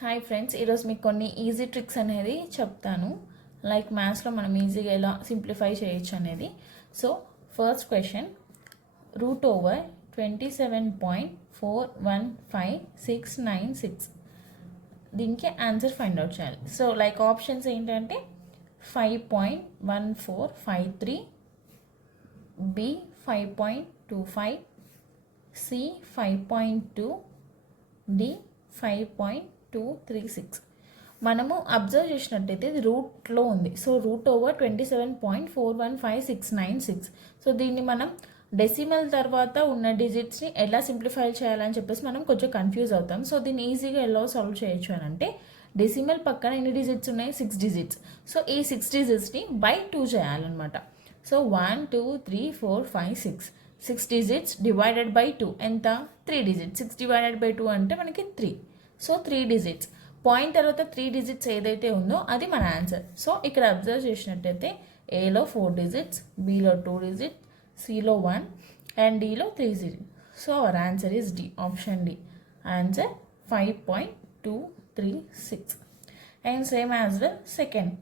Hi friends, ఈరోజు మీకు కొన్ని ఈజీ ట్రిక్స్ అనేది చెప్తాను. లైక్ మ్యాథ్స్లో మనం ఈజీగా ఎలా సింప్లిఫై చేయొచ్చు అనేది. సో ఫస్ట్ క్వశ్చన్, √27.415696, దీనికి ఆన్సర్ ఫైండ్ అవుట్ చేయాలి. సో లైక్ ఆప్షన్స్ ఏంటంటే 5.1453, బి 5.25, సి 5.2, డి 5.236. మనము అబ్జర్వ్ చేసినట్టయితే ఇది రూట్లో ఉంది. సో √27.415696. సో దీన్ని మనం డెసిమల్ తర్వాత ఉన్న డిజిట్స్ని ఎలా సింప్లిఫై చేయాలని చెప్పేసి మనం కొంచెం కన్ఫ్యూజ్ అవుతాం. సో దీన్ని ఈజీగా ఎలా సాల్వ్ చేయొచ్చు అని అంటే, డెసిమల్ పక్కన ఎన్ని డిజిట్స్ ఉన్నాయి? 6 డిజిట్స్. సో ఈ 6 డిజిట్స్ని బై 2 చేయాలన్నమాట. సో 1 2 3 4 5 6 6 డిజిట్స్ డివైడెడ్ బై 2 ఎంత? 3 డిజిట్స్. 6 డివైడెడ్ బై 2 అంటే మనకి 3. So 3 digits. పాయింట్ తర్వాత 3 డిజిట్స్ ఏదైతే ఉందో అది మన ఆన్సర్. సో ఇక్కడ అబ్జర్వ్ చేసినట్టయితే ఏలో 4 డిజిట్స్, బిలో 2 డిజిట్స్, సిలో 1 అండ్ డిలో 3 digits. So our answer is D, option D. Answer 5.236. And same as well second,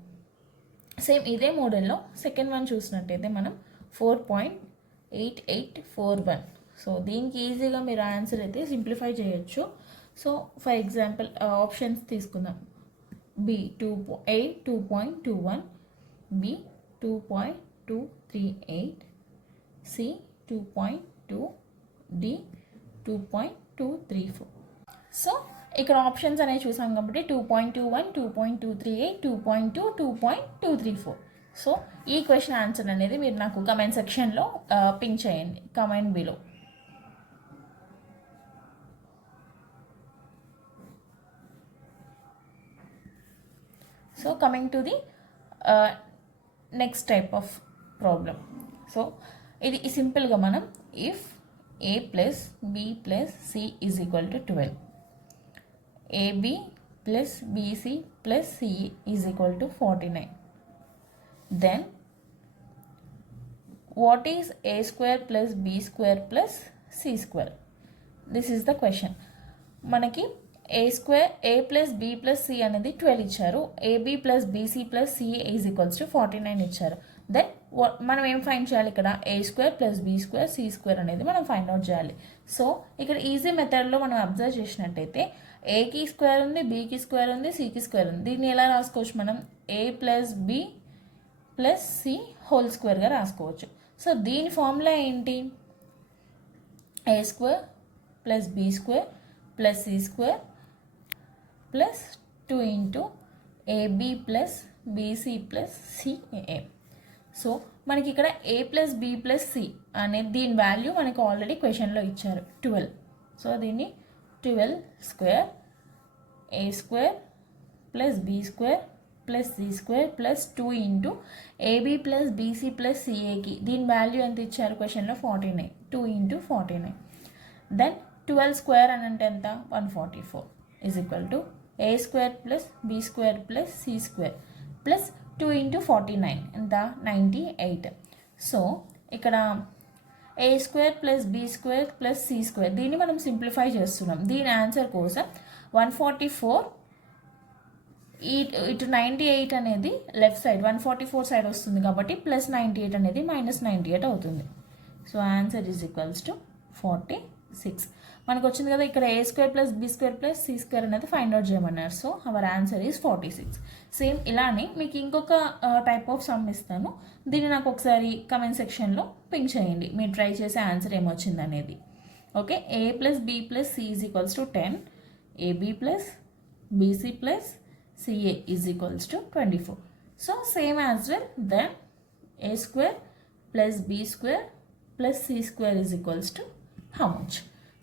same ఇదే మోడల్లో సెకండ్ వన్ చూసినట్టయితే మనం 4.8841. సో దీనికి ఈజీగా మీరు ఆన్సర్ అయితే సింప్లిఫై చేయొచ్చు. సో ఫర్ ఎగ్జాంపుల్ ఆప్షన్స్ తీసుకుందాం. B 2.21, B 2.238, C 2.2, D 2.234. So ఇక్కడ ఆప్షన్స్ అనేవి చూసాం కాబట్టి 2.21, 2.238, 2.2, 2.234. సో ఈ క్వశ్చన్ ఆన్సర్ అనేది మీరు నాకు కమెంట్ సెక్షన్లో పింక్ చేయండి, comment below. So coming to the next type of problem. So ఇది సింపుల్గా మనం if A plus B plus C is equal to 12, AB plus BC plus CE is equal to 49, then what is a square plus b square plus c square? This is the question. మనకి a square a plus b plus c అనేది 12 ఇచ్చారు, ab plus bc plus ca is equals to 49 ఇచ్చారు. Then మనం ఏం find చేయాలి? ఇక్కడ a square plus b square c square అనేది మనం ఫైండ్ అవుట్ చేయాలి. సో ఇక్కడ ఈజీ మెథడ్లో మనం అబ్జర్వ్ చేసినట్టయితే ఏకి స్క్వేర్ ఉంది, బీకి స్క్వేర్ ఉంది, సికి స్క్వేర్ ఉంది. దీన్ని ఎలా రాసుకోవచ్చు? మనం a plus b plus C whole స్క్వేర్గా రాసుకోవచ్చు. సో దీని ఫార్ములా ఏంటి? A square plus B square plus C square plus 2 into AB plus BC plus CA. So మనకి ఇక్కడ A plus B plus C అనే దీని వాల్యూ మనకు ఆల్రెడీ క్వశ్చన్లో ఇచ్చారు 12. సో దీన్ని 12 square A square plus B square plus C square plus 2 into AB plus BC plus సిఏకి దీని వాల్యూ ఎంత ఇచ్చారు క్వశ్చన్లో? 49. 2 ఇంటూ 49. దెన్ 12 స్క్వేర్ అని అంటే ఎంత? 144 is equal to A square plus B square plus C square plus 2 into 49 ఎంత? 98. So ఇక్కడ A square plus B square plus C square దీన్ని మనం సింప్లిఫై చేస్తున్నాం. దీని ఆన్సర్ కోసం 144 ఇటు 98 అనేది లెఫ్ట్ సైడ్ 144 సైడ్ వస్తుంది కాబట్టి ప్లస్ 98 అనేది మైనస్ 98 అవుతుంది. So answer is equals to 46. మనకు వచ్చింది కదా ఇక్కడ A square plus B square plus C square అనేది ఫైండ్ అవుట్ చేయమన్నారు. So our answer is 46. Same ఇలానే మీకు ఇంకొక టైప్ ఆఫ్ సమ్ ఇస్తాను, దీన్ని నాకు ఒకసారి కమెంట్ సెక్షన్లో పింక్ చేయండి, మీరు ట్రై చేసే ఆన్సర్ ఏమొచ్చింది అనేది. Okay, A plus B plus C is equals to 10, AB plus BC plus CA is equals to 24. So same as well, then A square plus B square plus C square is equals to how much?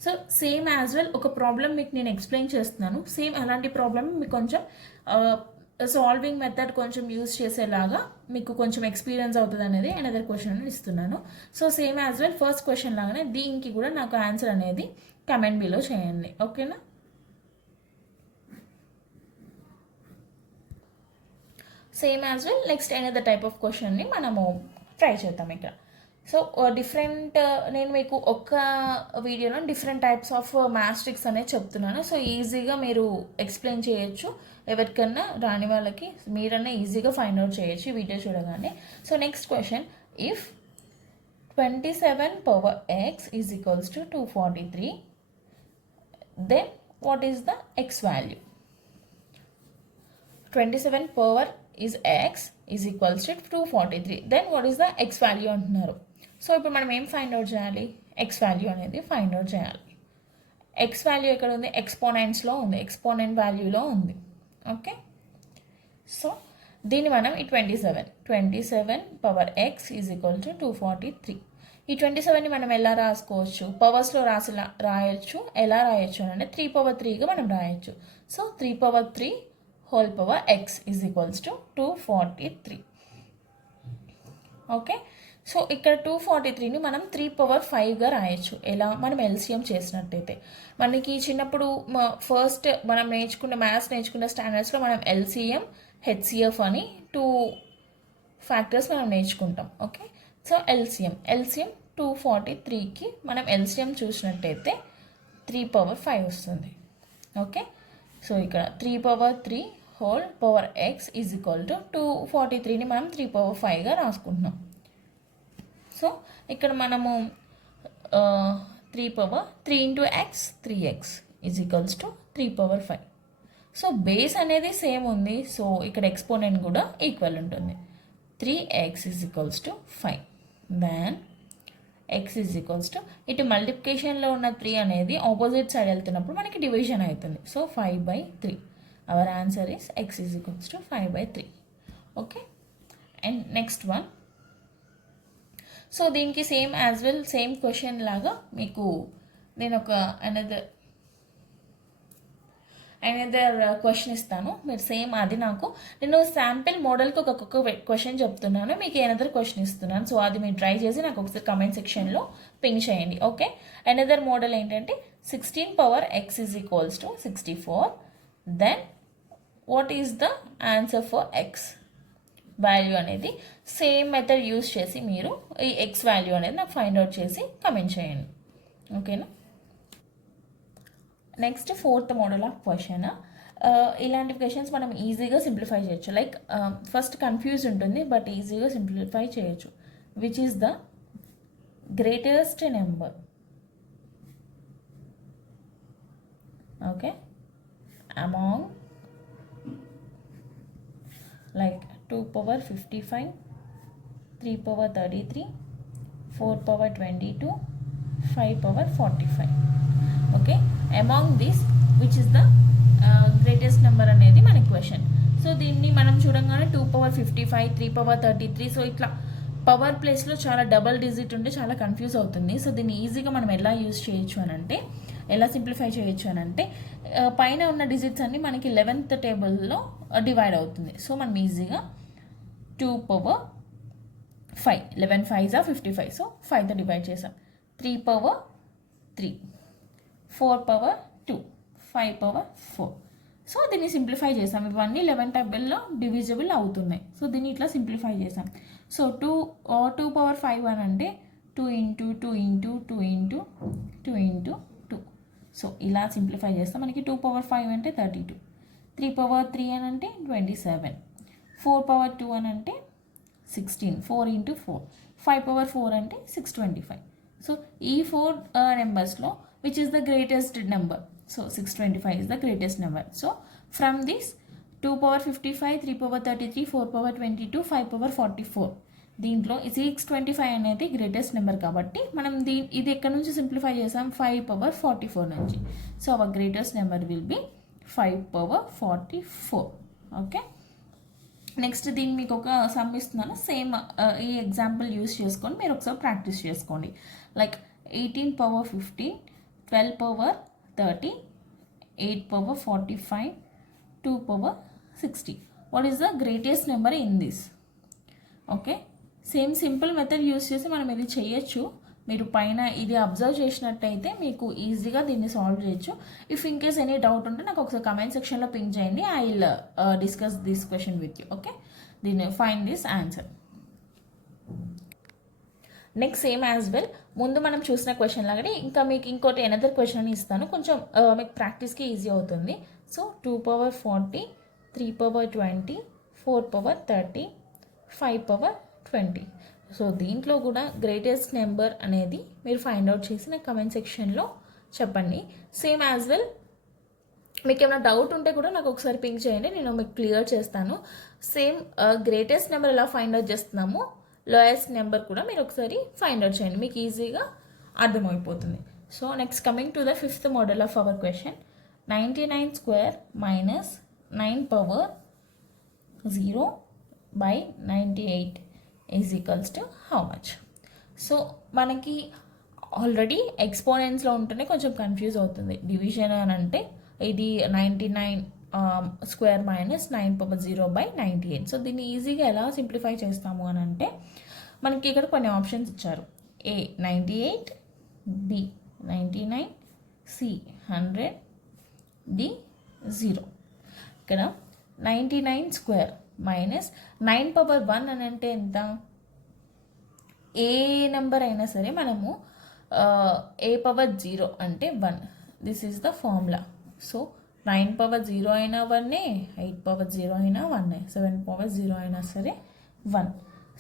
So same as well ఒక problem మీకు నేను explain చేస్తున్నాను. Same అలాంటి problem మీకు కొంచెం solving method కొంచెం use చేసేలాగా మీకు కొంచెం ఎక్స్పీరియన్స్ అవుతుంది అనేది అనదర్ క్వశ్చన్ అనేది ఇస్తున్నాను. So same as well first question లాగానే దీనికి కూడా నాకు ఆన్సర్ అనేది కమెంట్ బిలో చేయండి, ఓకేనా? Same as well next another type of క్వశ్చన్ని మనము ట్రై చేద్దాం. ఇక్కడ సో డిఫరెంట్ నేను మీకు ఒక్క వీడియోలో different types of maths tricks అనేది చెప్తున్నాను. సో ఈజీగా మీరు ఎక్స్ప్లెయిన్ చేయొచ్చు, ఎవరికన్నా రాని వాళ్ళకి మీరన్నా ఈజీగా ఫైండ్ అవుట్ చేయొచ్చు ఈ వీడియో చూడగానే. So next question, if 27 power x is equals to 243, then what is the x value? 27 power is x is equals to 243, then what is the x value అంటున్నారు. సో ఇప్పుడు మనం ఏం find out చేయాలి? x value అనేది find out చేయాలి. x value ఎక్కడ ఉంది? ఎక్స్పోనెంట్స్లో ఉంది, ఎక్స్పోనెంట్ వాల్యూలో ఉంది. ఓకే, సో దీన్ని మనం ఈ 27 power X is equal to 243. ఈ 27ని మనం ఎలా రాసుకోవచ్చు? పవర్స్లో రాయొచ్చు. ఎలా రాయొచ్చు అంటే 3/3గా మనం రాయొచ్చు. So 3/3 whole power X is equals to 243. Okay, so ఇక్కడ 243ని మనం 3/5గా రాయొచ్చు. ఎలా? మనం ఎల్సిఎం చేసినట్టయితే. మనకి చిన్నప్పుడు ఫస్ట్ మనం మ్యాథ్స్ నేర్చుకున్న స్టాండర్డ్స్లో మనం ఎల్సిఎం, హెచ్సిఎఫ్ అని 2 ఫ్యాక్టర్స్ మనం నేర్చుకుంటాం. ఓకే, సో ఎల్సిఎం 243కి మనం ఎల్సిఎం చూసినట్టయితే 3/5 వస్తుంది. ఓకే, సో ఇక్కడ 3/3 whole power X is equal to 243ని మనం 3/5గా రాసుకుంటున్నాం. సో ఇక్కడ మనము 3 into X 3x is equals to 3/5. So base అనేది సేమ్ ఉంది, సో ఇక్కడ ఎక్స్పోనెంట్ కూడా ఈక్వల్ ఉంటుంది. 3x is equals to 5. Then x is equals to, ఇటు మల్టిప్లికేషన్లో ఉన్న 3 అనేది ఆపోజిట్ సైడ్ వెళ్తున్నప్పుడు మనకి డివిజన్ అవుతుంది. So 5/3. Our answer is x is equals to 5/3. Okay, and next one. So దీనికి same as well same question లాగా మీకు నేను ఒక అనదర్ క్వశ్చన్ ఇస్తాను. మీరు సేమ్ అది నేను శాంపిల్ మోడల్కి ఒక్కొక్క క్వశ్చన్ చెప్తున్నాను, మీకు అనదర్ క్వశ్చన్ ఇస్తున్నాను. సో అది మీరు ట్రై చేసి నాకు ఒకసారి కమెంట్ సెక్షన్లో పింక్ చేయండి. ఓకే, అనదర్ మోడల్ ఏంటంటే 16 power X is equals to 64. Then what is the answer for X value అనేది సేమ్ మెథడ్ యూస్ చేసి మీరు ఈ ఎక్స్ వాల్యూ అనేది నాకు ఫైండ్ అవుట్ చేసి కమెంట్ చేయండి. ఓకేనా? Next 4th model of question. ఇలాంటి క్వశ్చన్స్ మనం ఈజీగా సింప్లిఫై చేయొచ్చు. లైక్ ఫస్ట్ కన్ఫ్యూజ్ ఉంటుంది, బట్ ఈజీగా సింప్లిఫై చేయొచ్చు. Which is the greatest number? Okay, among like 2/55, 3/33, 4/22, 5/45. Okay, among this which is the greatest number అనేది మన క్వశ్చన్. సో దీన్ని మనం చూడంగానే 2/55, 3/33, సో ఇట్లా పవర్ ప్లేస్లో చాలా డబల్ డిజిట్ ఉంటే చాలా కన్ఫ్యూజ్ అవుతుంది. సో దీన్ని ఈజీగా మనం ఎలా యూజ్ చేయొచ్చు అని అంటే, ఎలా సింప్లిఫై చేయొచ్చు అని అంటే, పైన ఉన్న డిజిట్స్ అన్ని మనకి 11th టేబుల్లో డివైడ్ అవుతుంది. సో మనం ఈజీగా 2/5, 11 5s are 55. సో 5తో డివైడ్ చేసాం. 3/3, 4/2, 5/4. సో దీన్ని సింప్లిఫై చేసాం. ఇవన్నీ 11 టేబుల్లో డివిజిబుల్ అవుతున్నాయి. సో దీన్ని ఇట్లా సింప్లిఫై చేసాం. సో 2/5 అని అంటే 2 into 2 into 2 into 2 into 2. So ఇలా సింప్లిఫై చేస్తాం. మనకి 2/5 అంటే 32, 3/3 అని అంటే 27, 4/2 అని అంటే 16, 4 ఇంటూ 4, 5/4 అంటే 625. సో ఈ 4 నెంబర్స్లో which is the greatest number? So 625 is the greatest number. So from this 2/55, 3/33, 4/22, 5/44, దీంట్లో 625 అనేది గ్రేటెస్ట్ నెంబర్ కాబట్టి మనం ఇది ఎక్కడి నుంచి సింప్లిఫై చేసాం? 5/44 నుంచి. So our greatest number will be 5/44. Okay, next దీన్ని మీకు ఒక సమ్ ఇస్తున్నాను. సేమ్ ఈ ఎగ్జాంపుల్ యూస్ చేసుకొని మీరు ఒకసారి ప్రాక్టీస్ చేసుకోండి. Like 18/15, 12/30, 8/45, 2/60. What is the greatest number in this? Okay, same simple method use చేసి మనం ఇది చేయొచ్చు. మీరు పైన ఇది అబ్జర్వ్ చేసినట్టయితే మీకు ఈజీగా దీన్ని సాల్వ్ చేయొచ్చు. If in case any doubt ఉంటే నాకు ఒకసారి కమెంట్ సెక్షన్లో పింక్ చేయండి. I will discuss this question with you. Okay, దీన్ని find this answer. Next same as well ముందు మనం చూసిన క్వశ్చన్ లాగానే ఇంకా మీకు ఇంకోటి ఎనదర్ క్వశ్చన్ ఇస్తాను, కొంచెం మీకు ప్రాక్టీస్కి ఈజీ అవుతుంది. So 2 power 40, 3 power 20, 4 power 30, 5 power 20. So దీంట్లో కూడా గ్రేటెస్ట్ నెంబర్ అనేది మీరు ఫైండ్ అవుట్ చేసి నాకు కమెంట్ సెక్షన్లో చెప్పండి. సేమ్ యాజ్ వెల్ మీకు ఏమైనా డౌట్ ఉంటే కూడా నాకు ఒకసారి పింక్ చేయండి, నేను మీకు క్లియర్ చేస్తాను. సేమ్ గ్రేటెస్ట్ నెంబర్ ఎలా ఫైండ్ అవుట్ చేస్తున్నామో లోయెస్ట్ నెంబర్ కూడా మీరు ఒకసారి ఫైండ్ అవుట్ చేయండి, మీకు ఈజీగా అర్థమైపోతుంది. So next coming to the fifth model of our question. 99 square minus 9 power 0 by 98 is equals to how much? So మనకి ఆల్రెడీ ఎక్స్పోనెంట్స్లో ఉంటేనే కొంచెం కన్ఫ్యూజ్ అవుతుంది. డివిజన్ అని అంటే ఇది 99 square minus 9 power 0 by 98. So దీన్ని ఈజీగా ఎలా సింప్లిఫై చేస్తాము అని అంటే మనకి ఇక్కడ కొన్ని ఆప్షన్స్ ఇచ్చారు. ఏ 98, బి 99, సి 100, డి 0. ఇక్కడ 99 స్క్వేర్ మైనస్ 9 పవర్ 1 అని అంటే ఎంత? ఏ నెంబర్ అయినా సరే మనము ఏ పవర్ 0 అంటే 1. This is the formula. So 9 power 0 అయినా 1, 8 పవర్ 0 అయినా 1, 7 పవర్ 0 అయినా సరే 1.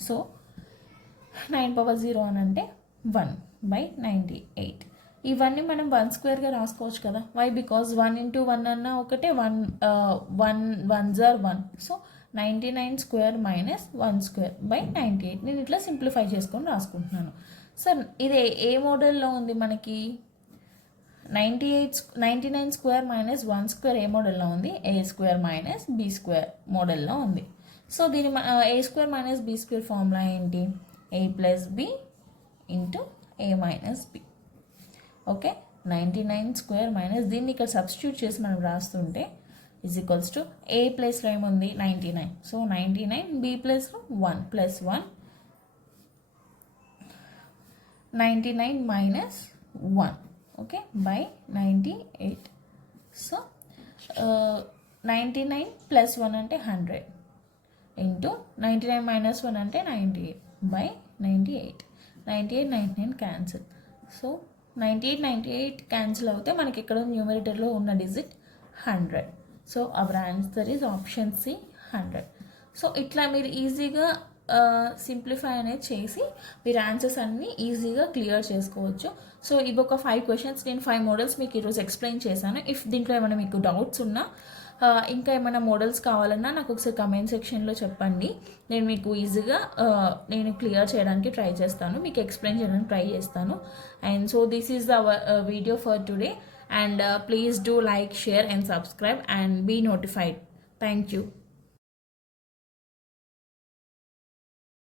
సో 9 పవర్ 0 అని అంటే 1 by 98. ఇవన్నీ మనం 1 స్క్వేర్గా రాసుకోవచ్చు కదా. వై? బికాజ్ 1 into 1 అన్నా ఒకటే, 1 1s are 1. So 99 square minus 1 square by 98. నేను ఇట్లా సింప్లిఫై చేసుకొని రాసుకుంటున్నాను. సార్ ఇది ఏ మోడల్లో ఉంది మనకి? 99 స్క్వేర్ మైనస్ 1 స్క్వేర్ ఏ మోడల్లో ఉంది? A square minus B square మోడల్లో ఉంది. సో దీని A square minus B square formula ఏంటి? A plus B into A minus B. Okay, 99 square minus దీన్ని ఇక్కడ సబ్స్టిట్యూట్ చేసి మనం రాస్తుంటే ఈజ్ ఈక్వల్స్ టు ఏ ప్లేస్లో ఏముంది? 99. సో 99, బి ప్లేస్లో 1 plus 1, 99 minus 1, okay, by 98. So 99 plus 1 అంటే 100 ఇంటూ 99 మైనస్ 1 అంటే 98 బై 98. 98, 99 క్యాన్సిల్. సో 98, 98 క్యాన్సిల్ అవుతే మనకి ఇక్కడ న్యూమరేటర్లో ఉన్న digit 100. So our answer is option C, 100. So ఇట్లా మీరు ఈజీగా సింప్లిఫై అనేది చేసి మీరు ఆన్సర్స్ అన్నీ ఈజీగా క్లియర్ చేసుకోవచ్చు. సో ఇవి ఒక 5 క్వశ్చన్స్, నేను 5 మోడల్స్ మీకు ఈరోజు ఎక్స్ప్లెయిన్ చేశాను. ఇఫ్ దీంట్లో ఏమైనా మీకు డౌట్స్ ఉన్నా ఇంకా ఏమైనా మోడల్స్ కావాలన్నా నాకు ఒకసారి కమెంట్ సెక్షన్లో చెప్పండి. నేను మీకు ఈజీగా నేను క్లియర్ చేయడానికి ట్రై చేస్తాను, మీకు ఎక్స్ప్లెయిన్ చేయడానికి ట్రై చేస్తాను. And so this is our video for today. And please do like, share and subscribe and be notified. Thank you.